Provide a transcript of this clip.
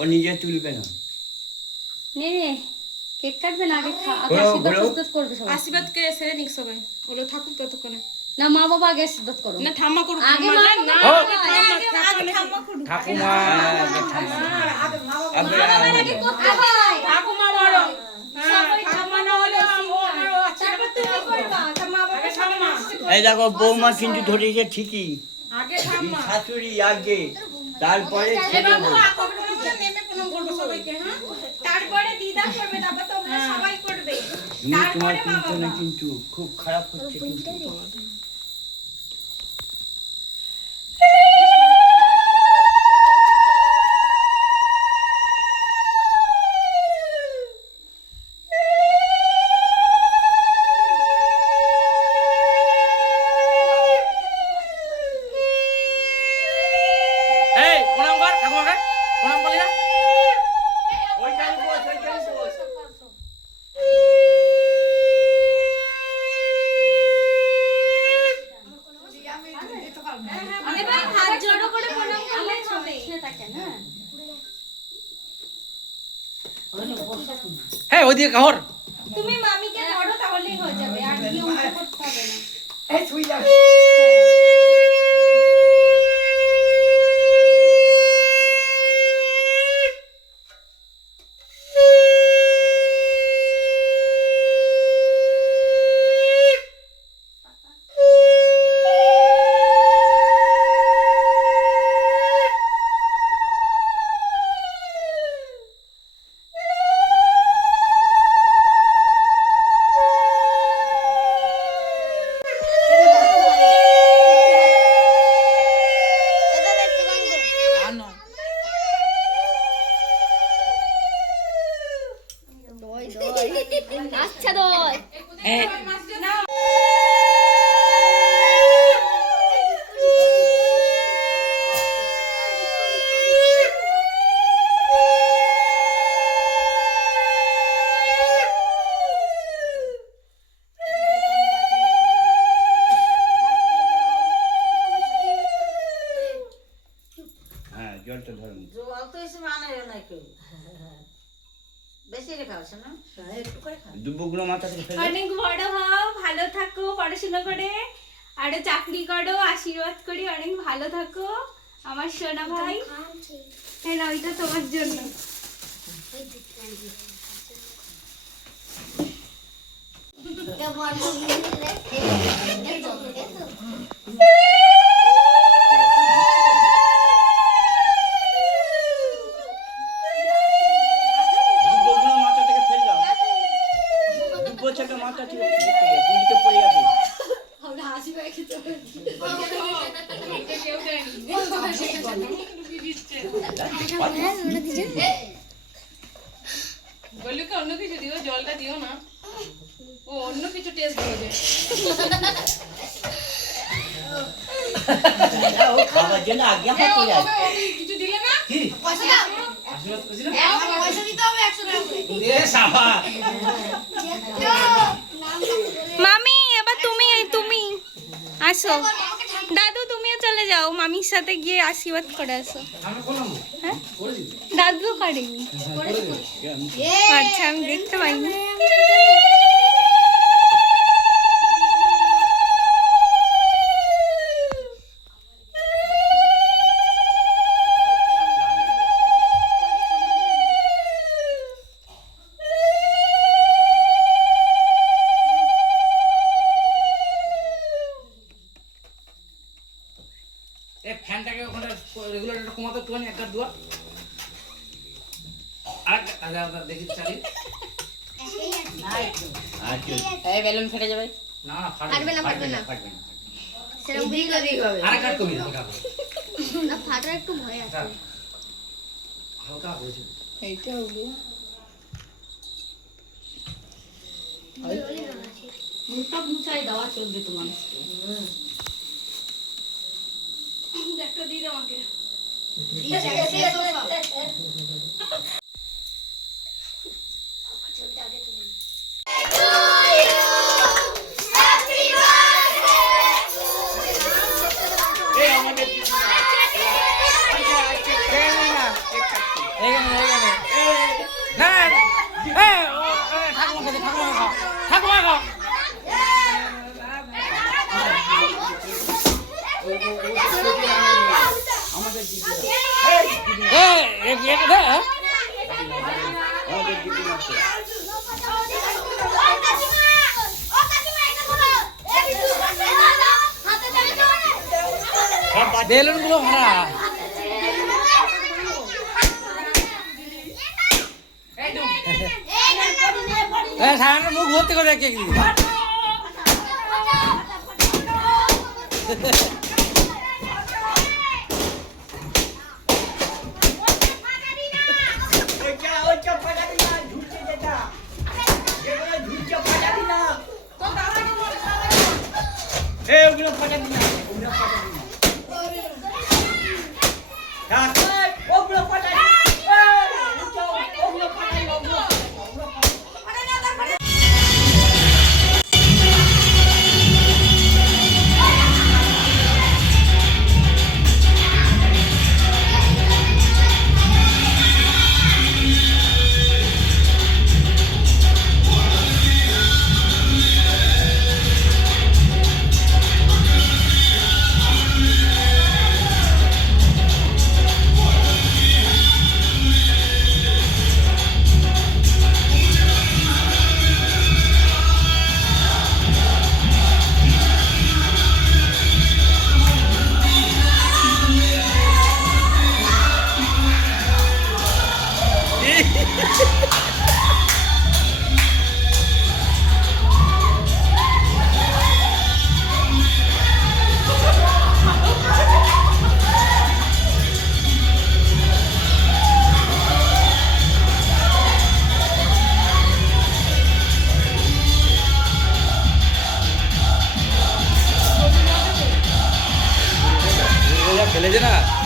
ও নিজে তুলবে না। নে নে কেক কাটবে না আগে আশীর্বাদ করবে সবাই। আশীর্বাদ কে সেরে নিক সবাই বলো থাকুক ততক্ষণে। না মা বাবা আগে আশীর্বাদ করো। না ঠাম্মা করুক আগে না মা ঠাম্মা করুক। ঠাকুমা মা বাবার আগে করতে হয়। ঠাকুমা করো সবাই ঠাম্মা না হলে তারপর তুমি করবা তা মা বাবা ঠাম্মা। এই দেখো বৌমা কিন্তু ধরেছে ঠিকই, আগে ঠাম্মা শাশুড়ি আগে, তারপরে নেমে প্রণাম করবো সবাইকে। হ্যাঁ তারপরে দিদা করবে, তারপর তোমরা সবাই করবে। তোমার কীর্তনে কিন্তু খুব খারাপ হচ্ছে কিন্তু। হ্যাঁ ওইদিকে কাহর তুমি মামিকে ধরো তাহলেই হয়ে যাবে, আর কি উল্টো করতে হবে না। এই ছুঁই যাবে। আচ্ছা দই হ্যাঁ জলটা ধরুন। জল তো এসে মানে না কেউ বেশি রেখা আছে না, একটু করে খা। দুবগুলো মাথা থেকে ফেলে অনেক বড় হও, ভালো থাকো, পড়াশোনা করে আরো চাকরি করো, আশীর্বাদ করি অনেক ভালো থাকো আমার সোনা ভাই। হ্যাঁ না ওইটা তোমার জন্য। দুবগুলো মাথা থেকে ফেলে দাও। দুব্বো ছেলে মাথা থেকে গুলিকে পড়ে গেছে। বলুকে অন্য কিছু দিও, জলটা দিও না, ও অন্য কিছু টেস্ট করবে। ও খাবার জন্য আগে হাতে যায়। কিছু দিলে না মামি এবার তুমি আসো, দাদু তুমিও চলে যাও, মামির সাথে গিয়ে আশীর্বাদ করে আসো। হ্যাঁ দাদু করেনি, আচ্ছা আমি দেখতে পাইনি। এই ফ্যানটাকে ওখানে রেগুলেটরটা কমাতে একটুখানি একটা দুয়া আর আদা দেখি চালি। এই বেলুন ফেটে যাবে। না ফাটবে না ফাটবে না। ফাটবে না। সেরকম দিক হবে। আর কাট কমিয়ে দাও না ফাটার একটু ভয় আছে। হালকা হয়েছে। এইটা হলো মুখটা মুছাই দেওয়া চলবে তোমার। একটা দিয়ে দাও আমাকে। এই আমাদের আমাদের দিদি মাত্র বেলুন গুলো ভরা সারা মুখ ভর্তি করে কেক দিই ওইটা পাঠাবি না ঝুলছে যেটা এগুলো ঝুলছে পাঠাবি না ওগুলো পাঠাবি না ওগুলো পাঠাবি না থাক ওগুলো পাঠাবি ওগুলো পাঠাবি ফেলেছে না